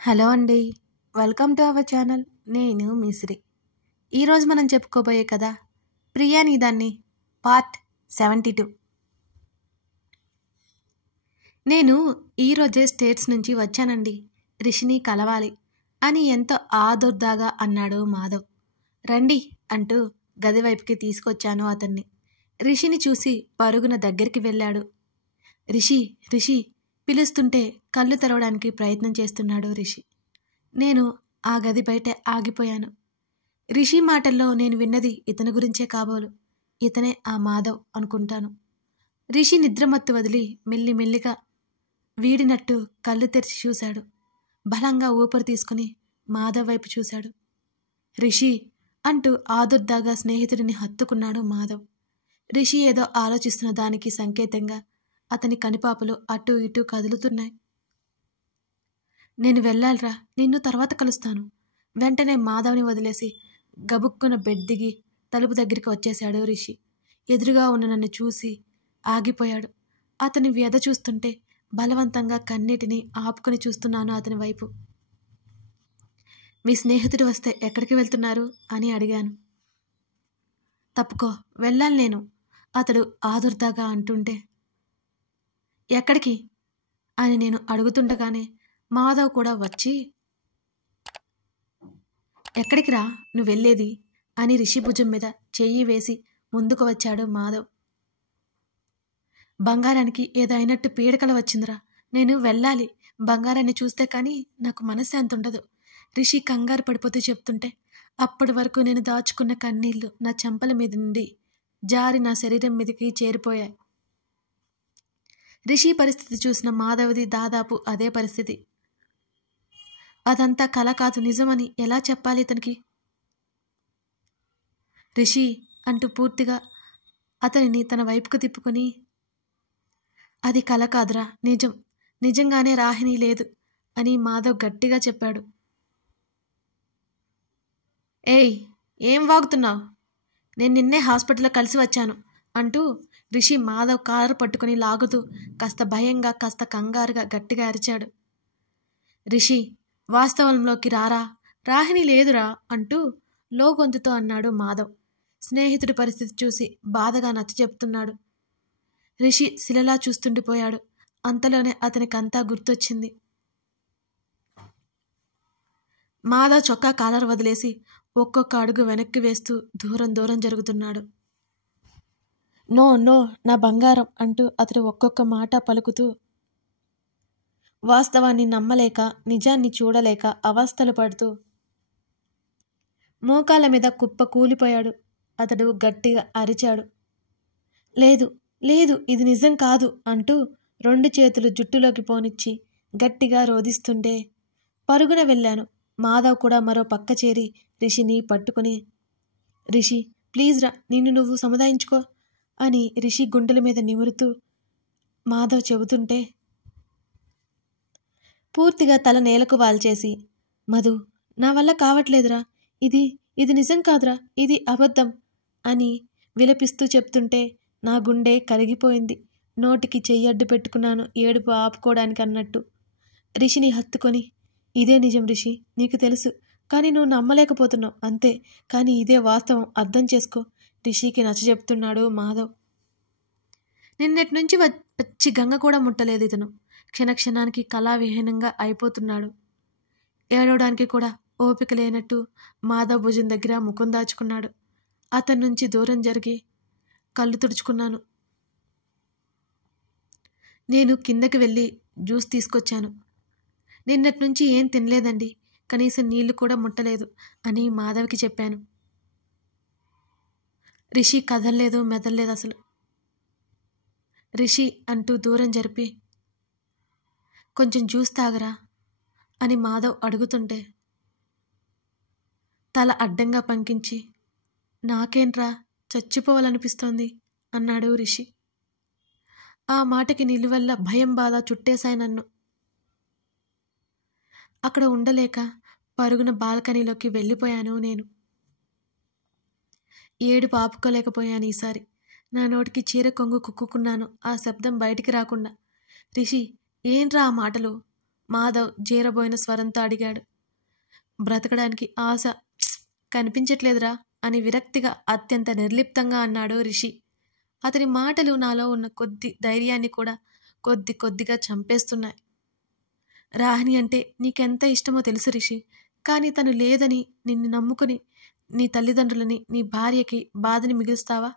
Hello అండి. Welcome to our channel. నేను మిశ్రీ. ఈరోజు మనం చెప్పుకోబోయే కథ ప్రియా నీదాన్ని పార్ట్ 72. నేను ఈరోజే స్టేట్స్ నుంచి వచ్చానండి. రిషిని కలవాలి అని ఎంతో ఆదుర్దాగా అన్నాడు మాధవ్. రండి అంటూ గది వైపుకి తీసుకొచ్చాను అతన్ని. రిషిని చూసి పరుగున దగ్గరికి వెళ్ళాడు. రిషి రిషి పిలుస్తుంటే కళ్ళు తెరవడానికి ప్రయత్నం చేస్తున్నాడు రిషి. నేను ఆ గది బయట ఆగిపోయాను. రిషి మాటల్లో నేను విన్నది ఇతని గురించే కాబోలు. ఇతనే ఆ మాధవ్ అనుకుంటాను. రిషి నిద్రమత్తు వదిలి మెల్లిమెల్లిగా వీడినట్టు కళ్ళు తెరిచి చూశాడు. బలంగా ఊపిరి తీసుకుని మాధవ్ వైపు చూశాడు. రిషి అంటూ ఆదుర్దాగా స్నేహితుడిని హత్తుకున్నాడు మాధవ్. రిషి ఏదో ఆలోచిస్తున్న దానికి సంకేతంగా అతని కనుపాపలు అటూ ఇటూ కదులుతున్నాయి. నేను వెళ్ళాలిరా, నిన్ను తర్వాత కలుస్తాను. వెంటనే మాధవ్ని వదిలేసి గబుక్కున బెడ్ దిగి తలుపు దగ్గరికి వచ్చేశాడు రిషి. ఎదురుగా ఉన్న నన్ను చూసి ఆగిపోయాడు. అతని వ్యధ చూస్తుంటే బలవంతంగా కన్నీటిని ఆపుకొని చూస్తున్నాను అతని వైపు. మీ స్నేహితుడు వస్తే ఎక్కడికి వెళ్తున్నారు అని అడిగాను. తప్పుకో, వెళ్ళాలి నేను, అతడు ఆదుర్దాగా అంటుంటే. ఎక్కడికి అని నేను అడుగుతుండగానే మాధవ్ కూడా వచ్చి, ఎక్కడికి రా నువ్వు వెళ్ళేది అని రిషి భుజం మీద చెయ్యి వేసి ముందుకు వచ్చాడు మాధవ్. బంగారానికి ఏదో అయినట్టు పీడకల వచ్చిందిరా, నేను వెళ్ళాలి. బంగారాన్ని చూస్తే కానీ నాకు మనశ్శాంతి ఉండదు. రిషి కంగారు పడిపోతూ చెప్తుంటే అప్పటి వరకు నేను దాచుకున్న కన్నీళ్లు నా చెంపల మీద నుండి జారి నా శరీరం మీదకి చేరిపోయాయి. రిషి పరిస్థితి చూసిన మాధవ్ది దాదాపు అదే పరిస్థితి. అదంతా కల కాదు, నిజమని ఎలా చెప్పాలి ఇతనికి? రిషి అంటూ పూర్తిగా అతనిని తన వైపుకు తిప్పుకొని, అది కల కాదురా, నిజం, నిజంగానే రాహిణి లేదు అని మాధవ్ గట్టిగా చెప్పాడు. ఏయ్, ఏం వాగుతున్నావు? నేను నిన్నే హాస్పిటల్లో కలిసి వచ్చాను అంటూ రిషి మాధవ్ కారు పట్టుకుని లాగుతూ కాస్త భయంగా కాస్త కంగారుగా గట్టిగా అరిచాడు. రిషి, వాస్తవంలోకి రారా, రాహిణి లేదురా అంటూ లో గొంతుతో అన్నాడు మాధవ్. స్నేహితుడి పరిస్థితి చూసి బాధగా నచ్చ చెప్తున్నాడు. రిషి శిలలా చూస్తుండిపోయాడు. అంతలోనే అతనికంతా గుర్తొచ్చింది. మాధవ్ చొక్కా కాలర్ వదిలేసి ఒక్కొక్క అడుగు వెనక్కి వేస్తూ దూరం దూరం జరుగుతున్నాడు. నో నో, నా బంగారం అంటూ అతడు ఒక్కొక్క మాట పలుకుతూ వాస్తవాన్ని నమ్మలేక, నిజాన్ని చూడలేక అవస్థలు పడుతూ మోకాళ్ళ మీద కుప్ప కూలిపోయాడు. అతడు గట్టిగా అరిచాడు. లేదు లేదు, ఇది నిజం కాదు అంటూ 2 చేతులు జుట్టులోకి పోనిచ్చి గట్టిగా రోదిస్తుంటే పరుగున వెళ్ళాను. మాధవ్ కూడా మరో పక్క చేరి రిషిని పట్టుకుని, రిషి ప్లీజ్ రా, నిన్ను నువ్వు సముదాయించుకో అని రిషి గుండెల మీద నిమురుతూ మాధవ్ చెబుతుంటే పూర్తిగా తల నేలకు వాల్చేసి, మధు, నా వల్ల కావట్లేదురా, ఇది నిజం కాదురా, ఇది అబద్ధం అని విలపిస్తూ చెప్తుంటే నా గుండె కరిగిపోయింది. నోటికి చెయ్యడ్డు పెట్టుకున్నాను ఏడుపు ఆపుకోవడానికి అన్నట్టు. రిషిని హత్తుకొని, ఇదే నిజం రిషి, నీకు తెలుసు, కానీ నువ్వు నమ్మలేకపోతున్నావు అంతే, కానీ ఇదే వాస్తవం, అర్థం చేసుకో రిషికి నచ్చ చెప్తున్నాడు మాధవ్. నిన్నటి నుంచి వచ్చి గంగ కూడా ముట్టలేదు ఇతను. క్షణక్షణానికి కళావిహీనంగా అయిపోతున్నాడు. ఏడవడానికి కూడా ఓపిక లేనట్టు మాధవ్ భుజం దగ్గర ముఖం దాచుకున్నాడు. అతని నుంచి దూరం జరిగి కళ్ళు తుడుచుకున్నాను. నేను కిందకి వెళ్ళి జ్యూస్ తీసుకొచ్చాను. నిన్నటి నుంచి ఏం తినలేదండి, కనీసం నీళ్లు కూడా ముట్టలేదు అని మాధవ్కి చెప్పాను. రిషి కదలలేదు, మెదలలేదు అసలు. రిషి అంటూ దూరం జరిపి, కొంచెం జ్యూస్ తాగరా అని మాధవ్ అడుగుతుంటే తల అడ్డంగా పంకించి, నాకేంట్రా, చచ్చిపోవాలనిపిస్తోంది అన్నాడు రిషి. ఆ మాటకి నిలువెల్ల భయం బాధ చుట్టేశాయి నన్ను. అక్కడ ఉండలేక పరుగున బాల్కనీలోకి వెళ్ళిపోయాను నేను. ఏడుపు ఆపుకోలేకపోయాను ఈసారి. నా నోటికి చీర కొంగు కుక్కుకున్నాను ఆ శబ్దం బయటికి రాకుండా. రిషి, ఏంట్రా ఆ మాటలు? మాధవ్ జీరబోయిన స్వరంతో అడిగాడు. బ్రతకడానికి ఆశ కనిపించట్లేదురా అని విరక్తిగా అత్యంత నిర్లిప్తంగా అన్నాడు రిషి. అతని మాటలు నాలో ఉన్న కొద్ది ధైర్యాన్ని కూడా కొద్ది కొద్దిగా చంపేస్తున్నాయి. రాహిణి అంటే నీకెంత ఇష్టమో తెలుసు రిషి, కానీ తను లేదని నిన్ను నమ్ముకుని నీ తల్లిదండ్రులని, నీ భార్యకి బాధని మిగులుస్తావా?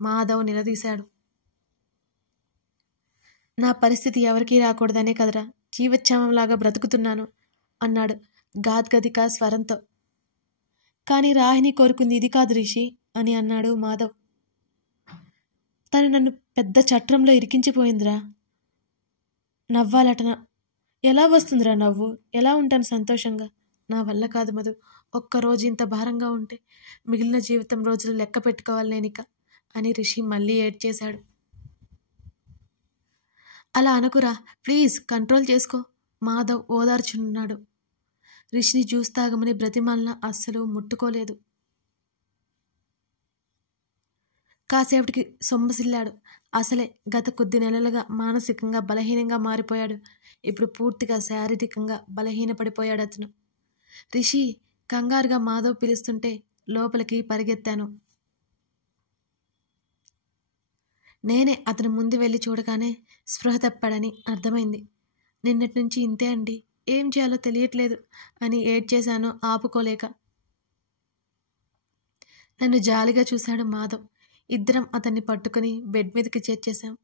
మాధవ్ నిలదీశాడు. నా పరిస్థితి ఎవరికీ రాకూడదనే కదరా జీవోత్సవంలాగా బ్రతుకుతున్నాను అన్నాడు గాద్గదిక స్వరంతో. కానీ రాహిణి కోరుకుంది ఇది కాదు రిషి అని అన్నాడు మాధవ్. తను నన్ను పెద్ద చట్రంలో ఇరికించిపోయిందిరా. నవ్వాలటన ఎలా వస్తుందిరా నవ్వు? ఎలా ఉంటాను సంతోషంగా? నా వల్ల కాదు మధు. ఒక్కరోజు ఇంత భారంగా ఉంటే మిగిలిన జీవితం రోజులు లెక్క పెట్టుకోవాలి నేనిక అని రిషి మళ్ళీ ఏడ్చేశాడు. అలా అనుకురా ప్లీజ్, కంట్రోల్ చేసుకో మాధవ్ ఓదార్చున్నాడు. రిషిని జ్యూస్ తాగమని బ్రతిమాలిన అస్సలు ముట్టుకోలేదు. కాసేపటికి సొమ్మసిల్లాడు. అసలే గత కొద్ది నెలలుగా మానసికంగా బలహీనంగా మారిపోయాడు. ఇప్పుడు పూర్తిగా శారీరకంగా బలహీనపడిపోయాడు అతను. రిషి కంగారుగా మాధవ్ పిలుస్తుంటే లోపలికి పరిగెత్తాను. నేనే అతను ముందు వెళ్ళి చూడగానే స్పృహ తప్పాడని అర్థమైంది. నిన్నటి నుంచి ఇంతే అండి, ఏం చేయాలో తెలియట్లేదు అని ఏడ్చేశాను ఆపుకోలేక. నన్ను జాలిగా చూశాడు మాధవ్. ఇద్దరం అతన్ని పట్టుకుని బెడ్ మీదకి చేర్చేశాం.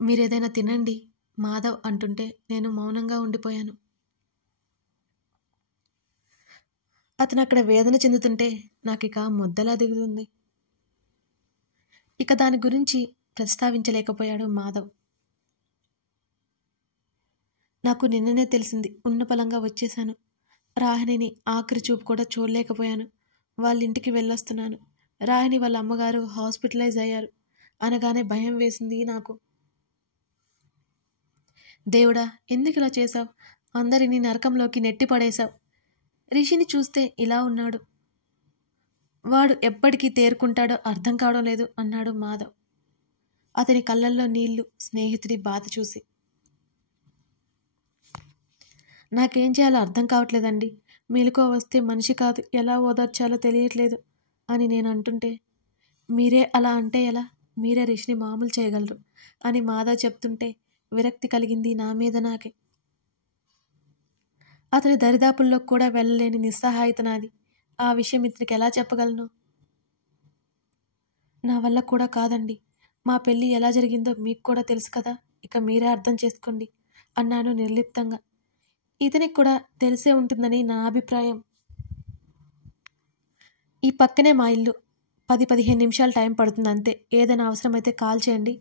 మీరేదైనా తినండి మాధవ్ అంటుంటే నేను మౌనంగా ఉండిపోయాను. అతను అక్కడ వేదన చెందుతుంటే నాకిక ముద్దలా దిగుతుంది. ఇక దాని గురించి ప్రస్తావించలేకపోయాడు మాధవ్. నాకు నిన్ననే తెలిసింది. ఉన్నపలంగా వచ్చేశాను. రాహిణిని ఆఖరి చూపు కూడా చూడలేకపోయాను. వాళ్ళ ఇంటికి వెళ్ళొస్తున్నాను. రాహిణి వాళ్ళ అమ్మగారు హాస్పిటలైజ్ అయ్యారు అనగానే భయం వేసింది నాకు. దేవుడా, ఎందుకు ఇలా చేశావు? అందరినీ నరకంలోకి నెట్టి పడేశావు. రిషిని చూస్తే ఇలా ఉన్నాడు. వాడు ఎప్పటికీ తేరుకుంటాడో అర్థం కావడం లేదు అన్నాడు మాధవ్. అతని కళ్ళల్లో నీళ్లు స్నేహితుడి బాధ చూసి. నాకేం చేయాలో అర్థం కావట్లేదండి. మెలకువ వస్తే మనిషి కాదు, ఎలా ఓదార్చాలో తెలియట్లేదు అని నేను అంటుంటే, మీరే అలా అంటే ఎలా? మీరే రిషిని మామూలు చేయగలరు అని మాధవ్ చెప్తుంటే విరక్తి కలిగింది నా మీద నాకే. అతని దరిదాపుల్లో కూడా వెళ్ళలేని నిస్సహాయత నాది. ఆ విషయం ఇతనికి ఎలా చెప్పగలను? నా వల్ల కూడా కాదండి. మా పెళ్ళి ఎలా జరిగిందో మీకు కూడా తెలుసు కదా, ఇక మీరే అర్థం చేసుకోండి అన్నాను నిర్లిప్తంగా. ఇతనికి కూడా తెలిసే ఉంటుందని నా అభిప్రాయం. ఈ పక్కనే మా ఇల్లు. 10-15 నిమిషాలు టైం పడుతుంది అంతే. ఏదైనా అవసరమైతే కాల్ చేయండి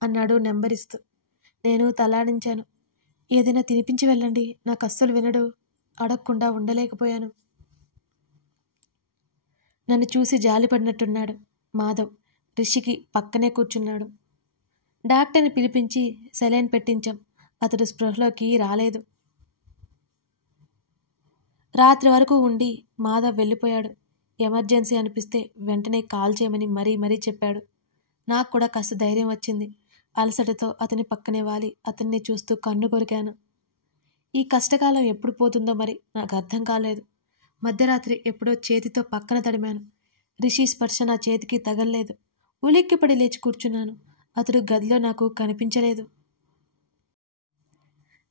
అన్నాడు నెంబర్ ఇస్తూ. నేను తలాడించాను. ఏదైనా తినిపించి వెళ్ళండి, నాకు అస్సలు వినడు. అడగకుండా ఉండలేకపోయాను. నన్ను చూసి జాలిపడినట్టున్నాడు మాధవ్. రిషికి పక్కనే కూర్చున్నాడు. డాక్టర్ని పిలిపించి సెలైన్ పెట్టించాం. అతడు స్పృహలోకి రాలేదు. రాత్రి వరకు ఉండి మాధవ్ వెళ్ళిపోయాడు. ఎమర్జెన్సీ అనిపిస్తే వెంటనే కాల్ చేయమని మరీ చెప్పాడు. నాకు కూడా కాస్త ధైర్యం వచ్చింది. అలసటతో అతని పక్కనే వాలి అతన్ని చూస్తూ కన్ను కొరికాను. ఈ కష్టకాలం ఎప్పుడు పోతుందో మరి నాకు అర్థం కాలేదు. మధ్యరాత్రి ఎప్పుడో చేతితో పక్కన తడిమాను. రిషి స్పర్శ నా చేతికి తగల్లేదు. ఉలిక్కిపడి లేచి కూర్చున్నాను. అతడు గదిలో నాకు కనిపించలేదు.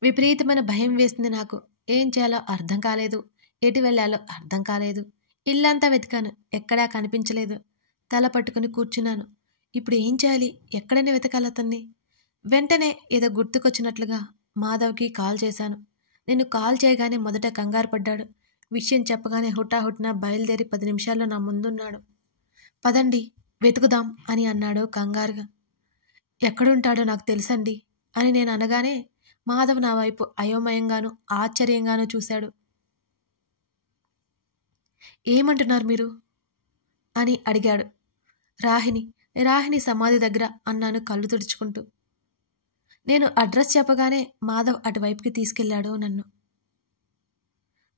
విపరీతమైన భయం వేసింది నాకు. ఏం చేయాలో అర్థం కాలేదు. ఎటు వెళ్ళాలో అర్థం కాలేదు. ఇల్లంతా వెతికాను, ఎక్కడా కనిపించలేదు. తల పట్టుకుని కూర్చున్నాను. ఇప్పుడు ఏం చేయాలి? ఎక్కడైనా వెతకాలి అతన్ని. వెంటనే ఏదో గుర్తుకొచ్చినట్లుగా మాధవ్కి కాల్ చేశాను. నేను కాల్ చేయగానే మొదట కంగారు పడ్డాడు. విషయం చెప్పగానే హుటాహుటిన బయలుదేరి 10 నిమిషాల్లో నా ముందున్నాడు. పదండి వెతుకుదాం అని అన్నాడు కంగారుగా. ఎక్కడుంటాడో నాకు తెలుసండి అని నేను అనగానే మాధవ్ నా వైపు అయోమయంగానూ ఆశ్చర్యంగానూ చూశాడు. ఏమంటున్నారు మీరు అని అడిగాడు. రాహిణి సమాధి దగ్గర అన్నాను కళ్ళు తుడుచుకుంటూ. నేను అడ్రస్ చెప్పగానే మాధవ్ అటువైపుకి తీసుకెళ్లాడు నన్ను.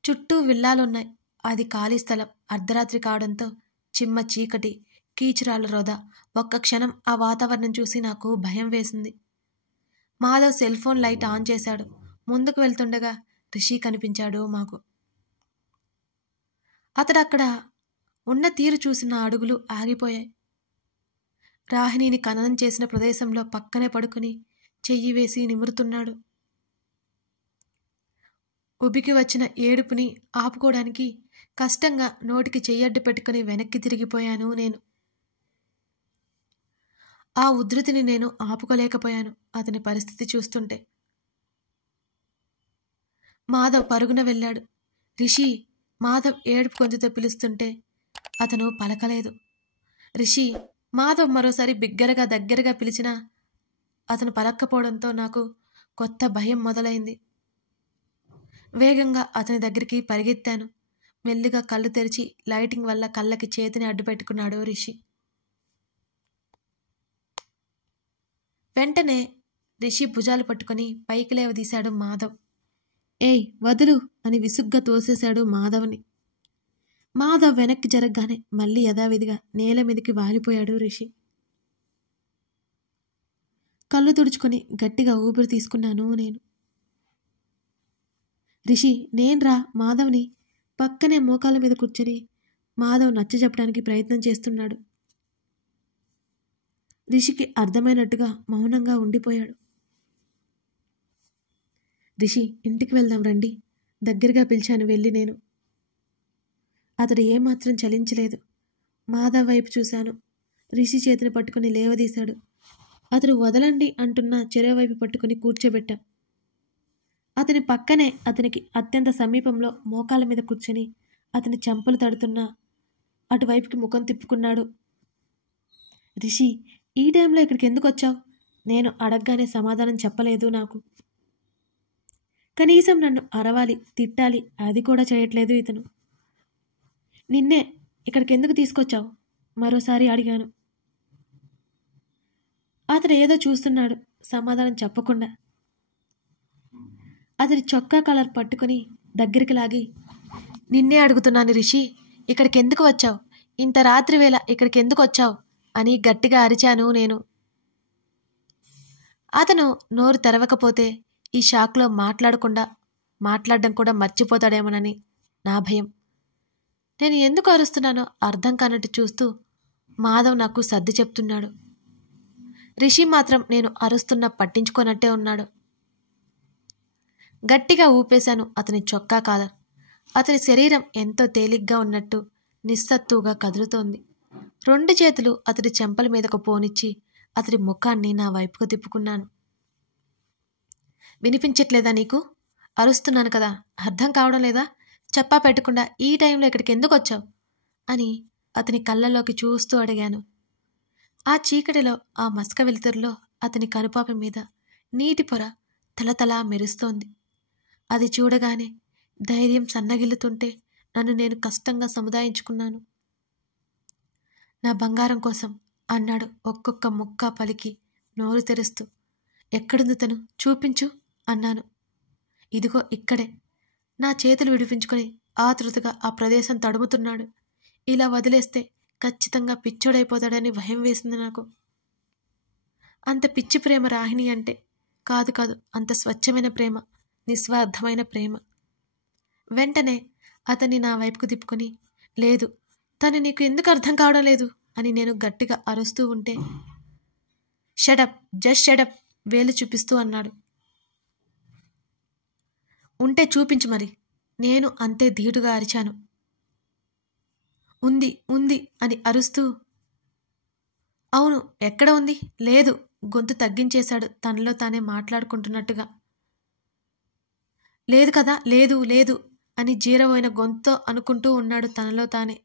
చుట్టూ విల్లాలున్నాయి. అది ఖాళీ స్థలం. అర్ధరాత్రి కావడంతో చిమ్మ చీకటి, కీచురాల రోద. ఒక్క క్షణం ఆ వాతావరణం చూసి నాకు భయం వేసింది. Madhav cell phone light on చేశాడు. ముందుకు వెళ్తుండగా రిషి కనిపించాడు మాకు. అతడక్కడ ఉన్న తీరు చూసిన అడుగులు ఆగిపోయాయి. రాహిణిని ఖననం చేసిన ప్రదేశంలో పక్కనే పడుకుని చెయ్యి వేసి నిమురుతున్నాడు. ఉబికి వచ్చిన ఏడుపుని ఆపుకోవడానికి కష్టంగా నోటికి చెయ్యడ్డు పెట్టుకుని వెనక్కి తిరిగిపోయాను నేను. ఆ ఉధృతిని నేను ఆపుకోలేకపోయాను అతని పరిస్థితి చూస్తుంటే. మాధవ్ పరుగున వెళ్ళాడు. రిషి, మాధవ్ ఏడుపు కొంచెంతో పిలుస్తుంటే అతను పలకలేదు. రిషి, మాధవ్ మరోసారి బిగ్గరగా దగ్గరగా పిలిచినా అతను పలక్కపోవడంతో నాకు కొత్త భయం మొదలైంది. వేగంగా అతని దగ్గరికి పరిగెత్తాను. మెల్లిగా కళ్ళు తెరిచి లైటింగ్ వల్ల కళ్ళకి చేతిని అడ్డుపెట్టుకున్నాడు రిషి. వెంటనే రిషి భుజాలు పట్టుకుని పైకి లేవదీశాడు మాధవ్. ఏయ్ వదులు అని విసుగ్గా తోసేశాడు మాధవ్ని. మాధవ్ వెనక్కి జరగగానే మళ్ళీ యథావిధిగా నేల మీదకి వాలిపోయాడు రిషి. కళ్ళు తుడుచుకొని గట్టిగా ఊపిరి తీసుకున్నాను నేను. రిషి, నేన్రా మాధవ్ని పక్కనే మోకాళ్ళ మీద కూర్చొని మాధవ్ నచ్చజెప్పడానికి ప్రయత్నం చేస్తున్నాడు. రిషికి అర్థమైనట్టుగా మౌనంగా ఉండిపోయాడు. రిషి, ఇంటికి వెళ్దాం రండి, దగ్గరగా పిలిచాను వెళ్ళి నేను. అతడు ఏమాత్రం చలించలేదు. మాధవ్ వైపు చూశాను. రిషి చేతిని పట్టుకుని లేవదీశాడు. అతడు వదలండి అంటున్న చెరోవైపు పట్టుకుని కూర్చోబెట్టాం. అతని పక్కనే అతనికి అత్యంత సమీపంలో మోకాళ్ళ మీద కూర్చొని అతని చెంపలు తడుతున్నా అటువైపుకి ముఖం తిప్పుకున్నాడు. రిషి, ఈ టైంలో ఇక్కడికి ఎందుకు వచ్చావు? నేను అడగగానే సమాధానం చెప్పలేదు నాకు. కనీసం నన్ను అరవాలి, తిట్టాలి, అది కూడా చేయట్లేదు ఇతను. నిన్నే ఇక్కడికి ఎందుకు తీసుకొచ్చావు? మరోసారి అడిగాను. అతడు ఏదో చూస్తున్నాడు, సమాధానం చెప్పకుండా. అతడి చొక్కా కలర్ పట్టుకుని దగ్గరికి లాగి, నిన్నే అడుగుతున్నాను రిషి, ఇక్కడికి ఎందుకు వచ్చావు? ఇంత రాత్రి వేళ ఇక్కడికి ఎందుకు వచ్చావు అని గట్టిగా అరిచాను నేను. అతను నోరు తెరవకపోతే ఈ షాక్లో మాట్లాడడం కూడా మర్చిపోతాడేమోనని నా భయం. నేను ఎందుకు అరుస్తున్నానో అర్థం కానట్టు చూస్తూ మాధవ్ నాకు సర్ది చెప్తున్నాడు. రిషి మాత్రం నేను అరుస్తున్నా పట్టించుకోనట్టే ఉన్నాడు. గట్టిగా ఊపేశాను అతని చొక్కా కాలర్. అతని శరీరం ఎంతో తేలిగ్గా ఉన్నట్టు నిస్సత్తుగా కదులుతోంది. 2 చేతులు అతడి చెంపల మీదకు పోనిచ్చి అతడి ముఖాన్ని నా వైపుకు తిప్పుకున్నాను. వినిపించట్లేదా నీకు? అరుస్తున్నాను కదా, అర్థం కావడం లేదా? చెప్పా పెట్టకుండా ఈ టైంలో ఇక్కడికి ఎందుకు వచ్చావు అని అతని కళ్ళలోకి చూస్తూ అడిగాను. ఆ చీకటిలో, ఆ మసక వెలుతురులో అతని కనుపాప మీద నీటి పొర తలతలా మెరుస్తోంది. అది చూడగానే ధైర్యం సన్నగిల్లుతుంటే నన్ను నేను కష్టంగా సముదాయించుకున్నాను. నా బంగారం కోసం అన్నాడు ఒక్కొక్క ముక్క పలికి నోరు తెరుస్తూ. ఎక్కడుంది తను? చూపించు అన్నాను. ఇదిగో ఇక్కడే. నా చేతులు విడిపించుకొని ఆతృతగా ఆ ప్రదేశం తడుముతున్నాడు. ఇలా వదిలేస్తే ఖచ్చితంగా పిచ్చోడైపోతాడని భయం వేసింది నాకు. అంత పిచ్చి ప్రేమ రాహిణి అంటే కాదు, అంత స్వచ్ఛమైన ప్రేమ, నిస్వార్థమైన ప్రేమ. వెంటనే అతన్ని నా వైపుకు తిప్పుకొని, లేదు, తను నీకు ఎందుకు అర్థం కావడం లేదు అని నేను గట్టిగా అరుస్తూ ఉంటే, షడప్, జస్ట్ షడప్ వేలు చూపిస్తూ అన్నాడు. ఉంటే చూపించు మరి. నేను అంతే ధీటుగా అరిచాను. ఉంది అని అరుస్తూ. అవును, ఎక్కడ ఉంది? లేదు, గొంతు తగ్గించేశాడు తనలో తానే మాట్లాడుకుంటున్నట్టుగా. లేదు కదా, లేదు అని జీరవైన గొంతుతో అనుకుంటూ ఉన్నాడు తనలో తానే.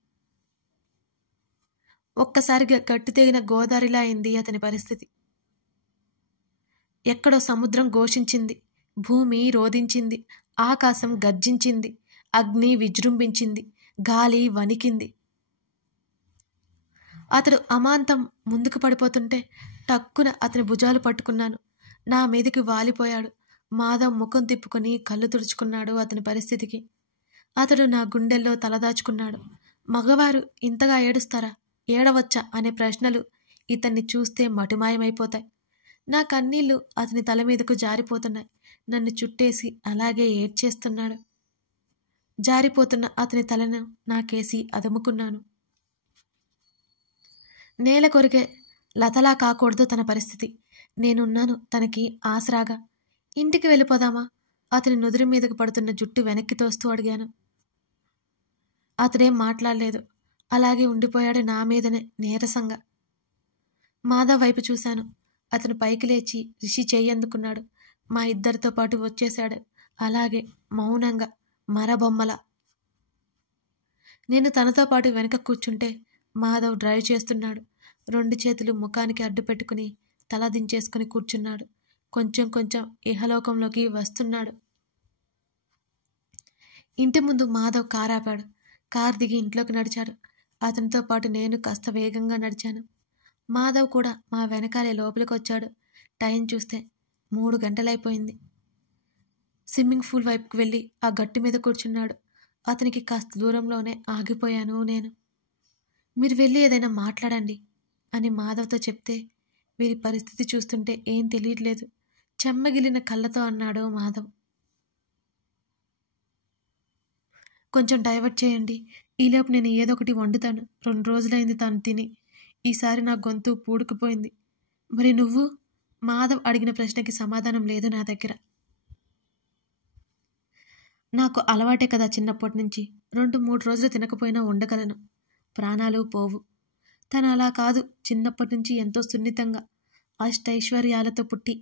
ఒక్కసారిగా గట్టు తెగిన గోదారిలా అయింది అతని పరిస్థితి. ఎక్కడో సముద్రం ఘోషించింది, భూమి రోదించింది, ఆకాశం గర్జించింది, అగ్ని విజృంభించింది, గాలి వణికింది. అతడు అమాంతం ముందుకు పడిపోతుంటే టక్కున అతని భుజాలు పట్టుకున్నాను. నా మీదకి వాలిపోయాడు. మాధవ్ ముఖం తిప్పుకొని కళ్ళు తుడుచుకున్నాడు అతని పరిస్థితికి. అతడు నా గుండెల్లో తలదాచుకున్నాడు. మగవారు ఇంతగా ఏడుస్తారా, ఏడవచ్చా అనే ప్రశ్నలు ఇతన్ని చూస్తే మటుమాయమైపోతాయి. నా కన్నీళ్లు అతని తల మీదకు జారిపోతున్నాయి. నన్ను చుట్టేసి అలాగే ఏడ్చేస్తున్నాడు. జారిపోతున్న అతని తలను నాకేసి అదుముకున్నాను. నేల కొరిగే లతలా కాకూడదు తన పరిస్థితి. నేనున్నాను తనకి ఆసరాగా. ఇంటికి వెళ్ళిపోదామా? అతని నుదురు మీదకు పడుతున్న జుట్టు వెనక్కి తోస్తూ అడిగాను. అతడేం మాట్లాడలేదు. అలాగే ఉండిపోయాడు నా మీదనే నీరసంగా. మాధవ్ వైపు చూశాను. అతను పైకి లేచి రిషి చెయ్యి అందుకున్నాడు. మా ఇద్దరితో పాటు వచ్చేశాడు. అలాగే మౌనంగా, మరబొమ్మల. నేను తనతో పాటు వెనక కూర్చుంటే మాధవ్ డ్రైవ్ చేస్తున్నాడు. 2 చేతులు ముఖానికి అడ్డు పెట్టుకుని తల దించేసుకుని కూర్చున్నాడు. కొంచెం కొంచెం ఇహలోకంలోకి వస్తున్నాడు. ఇంటి ముందు మాధవ్ కారు ఆపాడు. కారు దిగి ఇంట్లోకి నడిచాడు. అతనితో పాటు నేను కాస్త వేగంగా నడిచాను. మాధవ్ కూడా మా వెనకాలే లోపలికి వచ్చాడు. టైం చూస్తే 3 గంటలైపోయింది. స్విమ్మింగ్ పూల్ వైపుకు వెళ్ళి ఆ గట్టు మీద కూర్చున్నాడు. అతనికి కాస్త దూరంలోనే ఆగిపోయాను నేను. మీరు వెళ్ళి ఏదైనా మాట్లాడండి అని మాధవ్తో చెప్తే, వీరి పరిస్థితి చూస్తుంటే ఏం తెలియట్లేదు. చెమ్మగిలిన కళ్ళతో అన్నాడు మాధవ్. కొంచెం డైవర్ట్ చేయండి. ఈలోపు నేను ఏదో ఒకటి వండుతాను. 2 రోజులైంది తాను తిని. ఈసారి నా గొంతు పూడుకుపోయింది. మరి నువ్వు? మాధవ్ అడిగిన ప్రశ్నకి సమాధానం లేదు నా దగ్గర. నాకు అలవాటే కదా చిన్నప్పటి నుంచి. 2-3 రోజులు తినకపోయినా ఉండగలను. ప్రాణాలు పోవు. తను అలా కాదు. చిన్నప్పటి నుంచి ఎంతో సున్నితంగా అష్టైశ్వర్యాలతో పుట్టి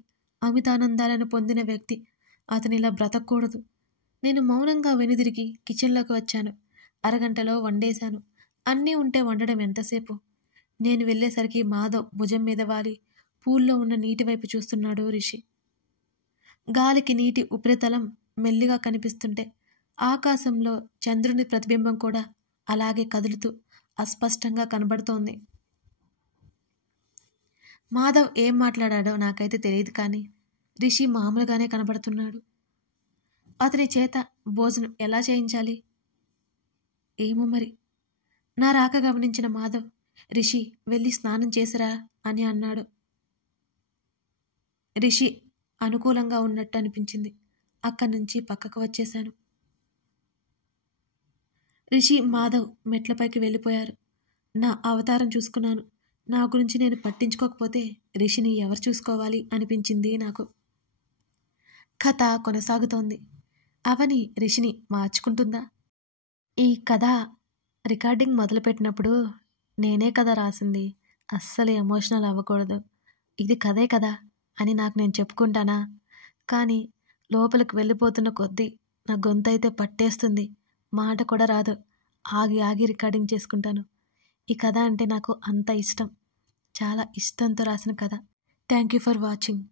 అమితానందాలను పొందిన వ్యక్తి. అతనిలా బ్రతకూడదు. నేను మౌనంగా వెనుదిరిగి కిచెన్లోకి వచ్చాను. అరగంటలో వండేశాను. అన్నీ ఉంటే వండడం ఎంతసేపు? నేను వెళ్ళేసరికి మాధవ్ భుజం మీద వాలి పూల్లో ఉన్న నీటి వైపు చూస్తున్నాడు రిషి. గాలికి నీటి ఉపరితలం మెల్లిగా కనిపిస్తుంటే ఆకాశంలో చంద్రుని ప్రతిబింబం కూడా అలాగే కదులుతూ అస్పష్టంగా కనబడుతోంది. మాధవ్ ఏం మాట్లాడాడో నాకైతే తెలియదు, కానీ రిషి మామూలుగానే కనబడుతున్నాడు. అతని చేత భోజనం ఎలా చేయించాలి ఏమో మరి. నా రాక గమనించిన మాధవ్, రిషి వెళ్ళి స్నానం చేసిరా అని అన్నాడు. రిషి అనుకూలంగా ఉన్నట్టు అనిపించింది. అక్కడి నుంచి పక్కకు వచ్చేశాను. రిషి, మాధవ్ మెట్లపైకి వెళ్ళిపోయారు. నా అవతారం చూసుకున్నాను. నా గురించి నేను పట్టించుకోకపోతే రిషిని ఎవరు చూసుకోవాలి అనిపించింది నాకు. కథ కొనసాగుతోంది. అవని రిషిని మార్చుకుంటుందా? ఈ కథ రికార్డింగ్ మొదలుపెట్టినప్పుడు నేనే కదా రాసింది, అస్సలు ఎమోషనల్ అవ్వకూడదు, ఇది కథే కదా అని నాకు నేను చెప్పుకుంటానా? కానీ లోపలికి వెళ్ళిపోతున్న కొద్దీ నా గొంతు అయితే పట్టేస్తుంది. మాట కూడా రాదు. ఆగి ఆగి రికార్డింగ్ చేసుకుంటాను. ఈ కథ అంటే నాకు అంత ఇష్టం. చాలా ఇష్టంతో రాసిన కథ. Thank you for watching.